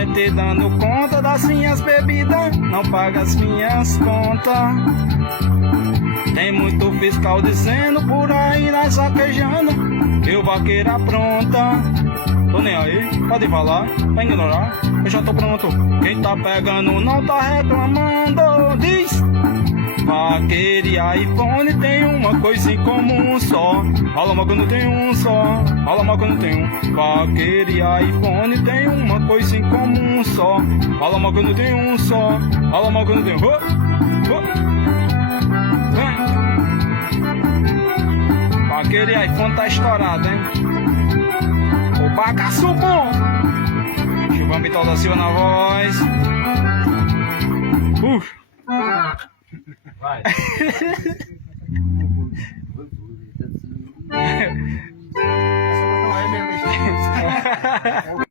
gente dando conta das minhas bebidas, não paga as minhas contas. Tem muito fiscal dizendo por aí nós vaquejando que o vaqueiro apronta. Tô nem aí, pode falar, vai ignorar, eu já tô pronto. Quem tá pegando não tá reclamando. Diz: vaqueiro e iPhone tem uma coisa em comum só. Fala mal quando tem um só, fala mal quando tem um. Vaqueiro e iPhone tem uma coisa em comum só. Fala mal quando tem um só, fala mal quando tem um. Vaqueiro e iPhone tá estourado, hein? O bagaço bom! Chubão Vital da Silva na voz. Vai. Essa não é minha